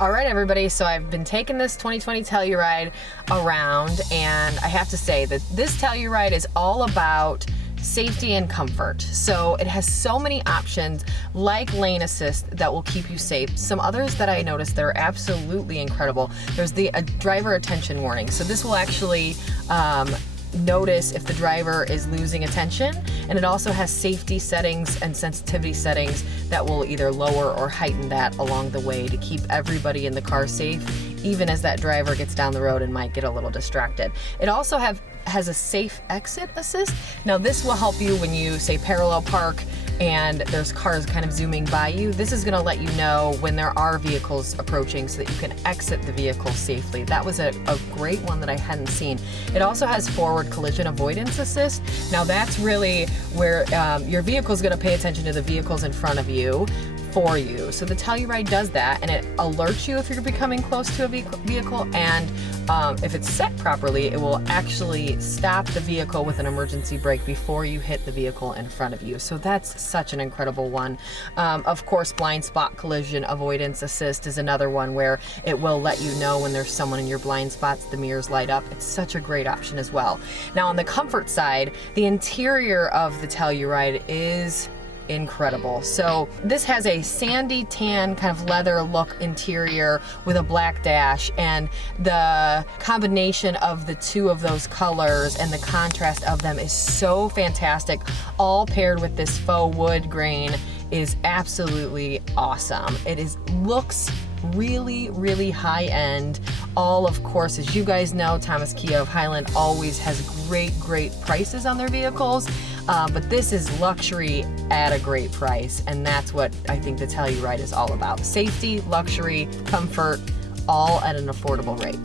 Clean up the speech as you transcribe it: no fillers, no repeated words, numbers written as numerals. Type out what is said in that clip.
All right, everybody, so I've been taking this 2020 Telluride around, and I have to say that this Telluride is all about safety and comfort. So it has so many options like lane assist that will keep you safe. Some others that I noticed that are absolutely incredible. There's the driver attention warning. So this will actually notice if the driver is losing attention, and it also has safety settings and sensitivity settings that will either lower or heighten that along the way to keep everybody in the car safe, even as that driver gets down the road and might get a little distracted. It also has a safe exit assist. Now this will help you when you say parallel park and there's cars kind of zooming by you. This is gonna let you know when there are vehicles approaching so that you can exit the vehicle safely. That was a great one that I hadn't seen. It also has forward collision avoidance assist. Now that's really where your vehicle is gonna pay attention to the vehicles in front of you for you. So the Telluride does that, and it alerts you if you're becoming close to a vehicle, and if it's set properly, it will actually stop the vehicle with an emergency brake before you hit the vehicle in front of you. So that's such an incredible one. Of course, blind spot collision avoidance assist is another one where it will let you know when there's someone in your blind spots, the mirrors light up. It's such a great option as well. Now on the comfort side, the interior of the Telluride is incredible. So this has a sandy tan kind of leather look interior with a black dash, and the combination of the two of those colors and the contrast of them is so fantastic, all paired with this faux wood grain is absolutely awesome. It looks really high end. All, of course, as you guys know, Thomas Kia of Highland always has great prices on their vehicles, but this is luxury at a great price, and that's what I think the Telluride is all about. Safety, luxury, comfort, all at an affordable rate.